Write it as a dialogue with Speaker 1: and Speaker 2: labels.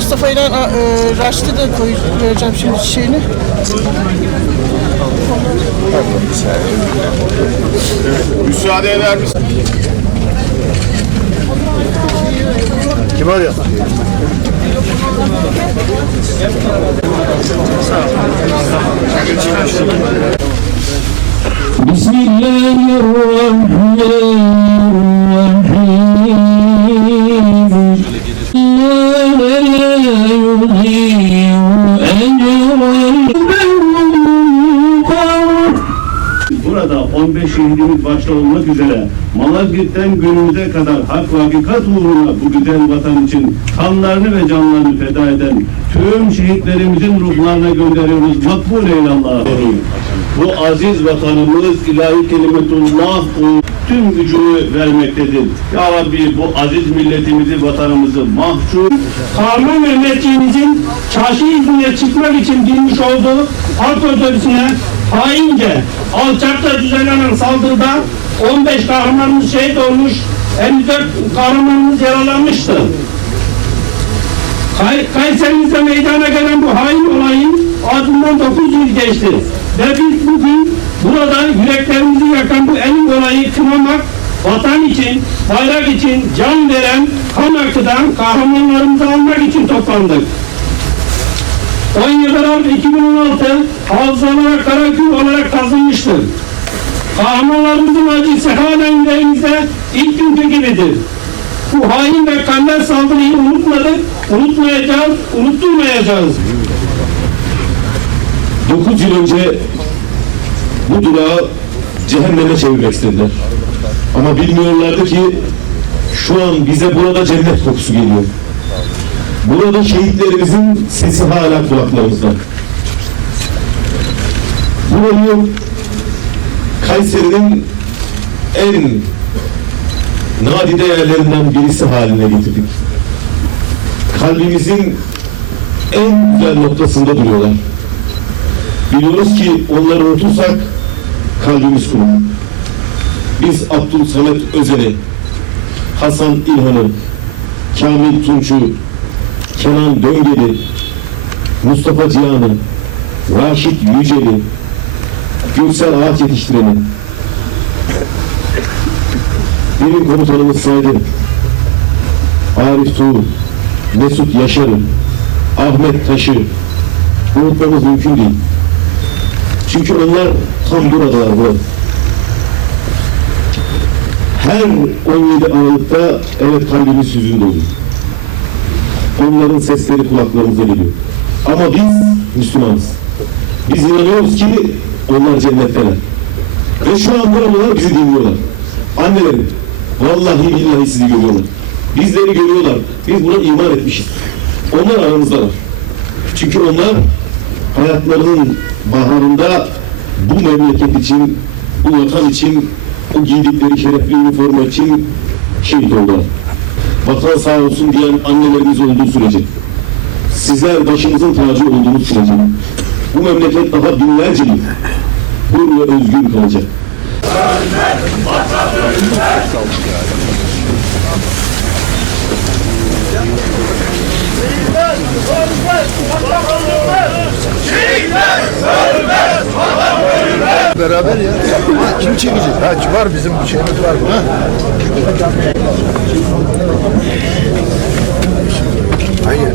Speaker 1: Mustafa ile e, Raşit'e de koy, şimdi şeyini.
Speaker 2: Müsaade eder misin? Kim arıyor?
Speaker 3: Bismillahirrahmanirrahim.
Speaker 4: Burada 15 şehidimiz başta olmak üzere Malazgirt'ten günümüze kadar hak ve hakikat uğruna bu güzel vatan için kanlarını ve canlarını feda eden tüm şehitlerimizin ruhlarına gönderiyoruz. Makbul eylallah. Bu aziz vatanımız ilahi kelimetullah tüm gücünü vermektedir. Ya Rabbi bu aziz milletimizi, vatanımızı mahcup
Speaker 5: Kanun ve mescidimizin çarşı iznine çıkmak için girmiş olduğu halk otobüsüne haince alçakça düzenlenen saldırıda 15 kahramanımız şehit olmuş, 54 kahramanımız yaralanmıştı. Kay Kayserimizde meydana gelen bu hain olayın ardından 9 yıl geçti. Ve biz bugün burada yüreklerimizi yakan bu elim olayı kınamak, vatan için, bayrak için can veren, kan akıdan kahramanlarımızı almak için toplandık. 17 Aralık 2016 hafızalara kara gün olarak kazınmıştır. Kahramanlarımızın acısı halen yüreğimizde ilk günkü gibidir. Bu hain ve kanlı saldırıyı unutmadık, unutmayacağız, unutturmayacağız.
Speaker 6: 9 yıl önce bu durağı cehenneme çevirmek istediler. Ama bilmiyorlardı ki şu an bize burada cennet kokusu geliyor. Burada şehitlerimizin sesi hala kulaklarımızda. Burayı Kayseri'nin en nadide yerlerinden birisi haline getirdik. Kalbimizin en güzel noktasında duruyorlar. Biliyoruz ki onları unutursak kalbimiz kurur. Biz Abdülsamet Özen'i, Hasan İlhan'ı, Kamil Tunç'u, Kenan Döngeli, Mustafa Cihan'ı, Raşit Yücel'i, Gürsel Ağaç Yetiştiren'i, Birim Komutanımız saydı. Arif Tuğ, Mesut Yaşar'ı, Ahmet Taş'ı unutmamız mümkün değil. Çünkü onlar tam buradalar burada. Her 17 Aralık'ta evet kalbimiz hüzün dolu. Onların sesleri kulaklarımıza geliyor. Ama biz Müslümanız. Biz inanıyoruz ki onlar cennetteler. Ve şu an buradalar bizi dinliyorlar. Annelerim, vallahi billahi sizi görüyorlar. Bizleri görüyorlar. Biz buna iman etmişiz. Onlar aramızdalar. Çünkü onlar hayatlarının baharında bu memleket için, bu vatan için, bu giydikleri şerefli üniforma için şehit oldular. Vatan sağ olsun diyen annelerimiz olduğu sürece, sizler başımızın tacı olduğunuz sürece, bu memleket daha binlerce yıl hür ve özgür kalacak.
Speaker 2: Beraber ya. Kim çekecek? Ha, var bizim bir şeyimiz var. Ha? Hayır.